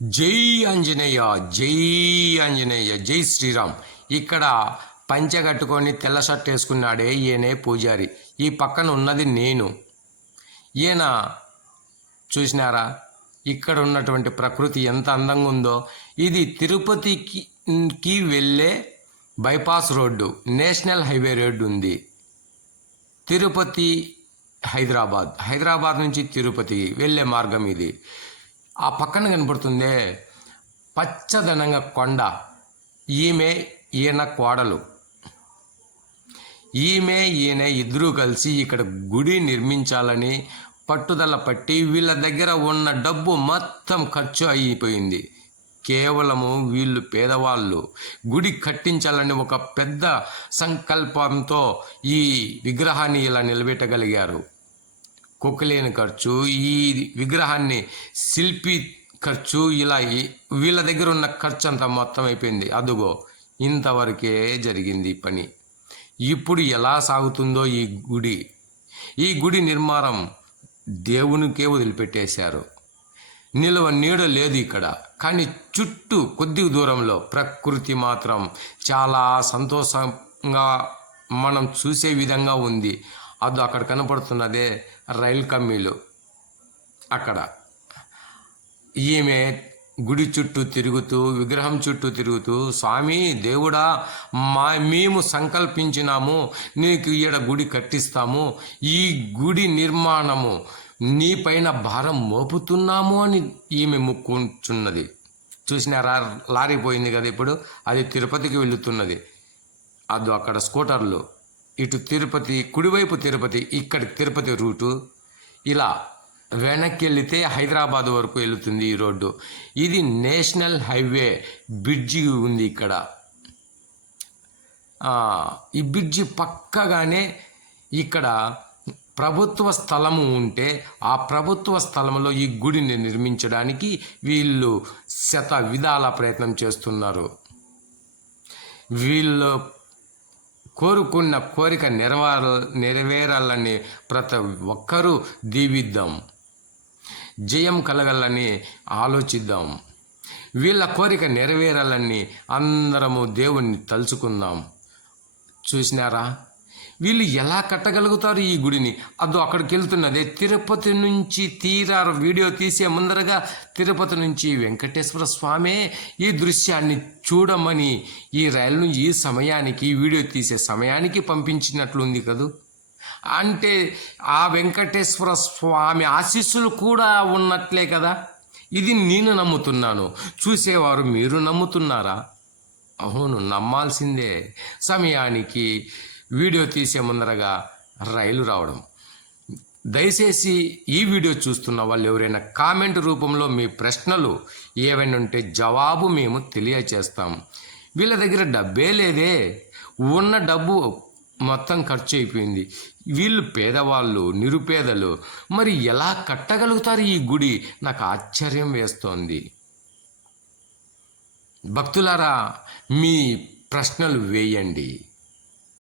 జై ఆంజనేయ, జై ఆంజనేయ, జై శ్రీరామ్. ఇక్కడ పంచె కట్టుకొని తెల్ల షర్ట్ వేసుకున్నాడే ఈయనే పూజారి. ఈ పక్కన ఉన్నది నేను. ఈయన చూసినారా ఇక్కడ ఉన్నటువంటి ప్రకృతి ఎంత అందంగా ఉందో. ఇది తిరుపతికి వెళ్ళే bypass road, national highway road ఉంది. తిరుపతి హైదరాబాద్ నుంచి తిరుపతి వెళ్ళే మార్గం ఇది. ఆ పక్కన కనపడుతుందే పచ్చదనంగా కొండ. ఈయన కోడలు. ఈయన ఇద్దరూ కలిసి ఇక్కడ గుడి నిర్మించాలని పట్టుదల పట్టి వీళ్ళ దగ్గర ఉన్న డబ్బు మొత్తం ఖర్చు అయిపోయింది. కేవలము వీళ్ళు పేదవాళ్ళు గుడి కట్టించాలని ఒక పెద్ద సంకల్పంతో ఈ విగ్రహాన్ని ఇలా నిలబెట్టగలిగారు. కొక్కులేని ఖర్చు, ఈ విగ్రహాన్ని శిల్పి ఖర్చు, ఇలా వీళ్ళ దగ్గర ఉన్న ఖర్చు అంతా మొత్తం అయిపోయింది. అదుగో ఇంతవరకే జరిగింది పని. ఇప్పుడు ఎలా సాగుతుందో ఈ గుడి నిర్మాణం దేవునికే వదిలిపెట్టేశారు. నీడ లేదు ఇక్కడ. కానీ చుట్టూ కొద్ది దూరంలో ప్రకృతి మాత్రం చాలా సంతోషంగా మనం చూసే విధంగా ఉంది. అక్కడ కనపడుతున్నదే రైలు కమ్మీలు. అక్కడ ఈమె గుడి చుట్టూ తిరుగుతూ, విగ్రహం చుట్టూ తిరుగుతూ, స్వామి దేవుడా, మేము సంకల్పించినాము, నీకు ఈడ గుడి కట్టిస్తాము, ఈ గుడి నిర్మాణము నీ పైన భారం మోపుతున్నాము అని ఈమె ముక్కుంటున్నది. చూసినారా, లారీ పోయింది కదా ఇప్పుడు, అది తిరుపతికి వెళుతున్నది. అక్కడ స్కూటర్లు, ఇటు తిరుపతి, కుడివైపు తిరుపతి, ఇక్కడ తిరుపతి రూటు. ఇలా వెనక్కి వెళితే హైదరాబాద్ వరకు వెళుతుంది ఈ రోడ్డు. ఇది నేషనల్ హైవే బ్రిడ్జి ఉంది ఇక్కడ. ఈ బ్రిడ్జి పక్కగానే ఇక్కడ ప్రభుత్వ స్థలము ఉంటే ఆ ప్రభుత్వ స్థలంలో ఈ గుడిని నిర్మించడానికి వీళ్ళు శత విధాల ప్రయత్నం చేస్తున్నారు. వీళ్ళు కోరుకున్న కోరిక నెరవేరాలని ప్రతి ఒక్కరూ దీవిద్దాం, జయం కలగాలని ఆలోచిద్దాం. వీళ్ళ కోరిక నెరవేరాలని అందరము దేవుణ్ణి తలుచుకుందాం. చూసినారా వీళ్ళు ఎలా కట్టగలుగుతారు ఈ గుడిని? అక్కడికి వెళ్తున్నదే తిరుపతి నుంచి వీడియో తీసే ముందరగా తిరుపతి నుంచి వెంకటేశ్వర స్వామి ఈ దృశ్యాన్ని చూడమని ఈ రైలును ఈ సమయానికి, వీడియో తీసే సమయానికి పంపించినట్లుంది కదూ. అంటే ఆ వెంకటేశ్వర స్వామి ఆశీస్సులు కూడా ఉన్నట్లే కదా. ఇది నేను నమ్ముతున్నాను. చూసేవారు మీరు నమ్ముతున్నారా? అవును, నమ్మాల్సిందే. సమయానికి వీడియో తీసే ముందరగా రైలు రావడం. దయచేసి ఈ వీడియో చూస్తున్న వాళ్ళు ఎవరైనా కామెంట్ రూపంలో మీ ప్రశ్నలు ఏవైనా ఉంటే జవాబు మేము తెలియచేస్తాం. వీళ్ళ దగ్గర డబ్బే లేదే, ఉన్న డబ్బు మొత్తం ఖర్చు అయిపోయింది. వీళ్ళు పేదవాళ్ళు, నిరుపేదలు. మరి ఎలా కట్టగలుగుతారు ఈ గుడి? నాకు ఆశ్చర్యం వేస్తోంది. భక్తులారా, మీ ప్రశ్నలు వేయండి.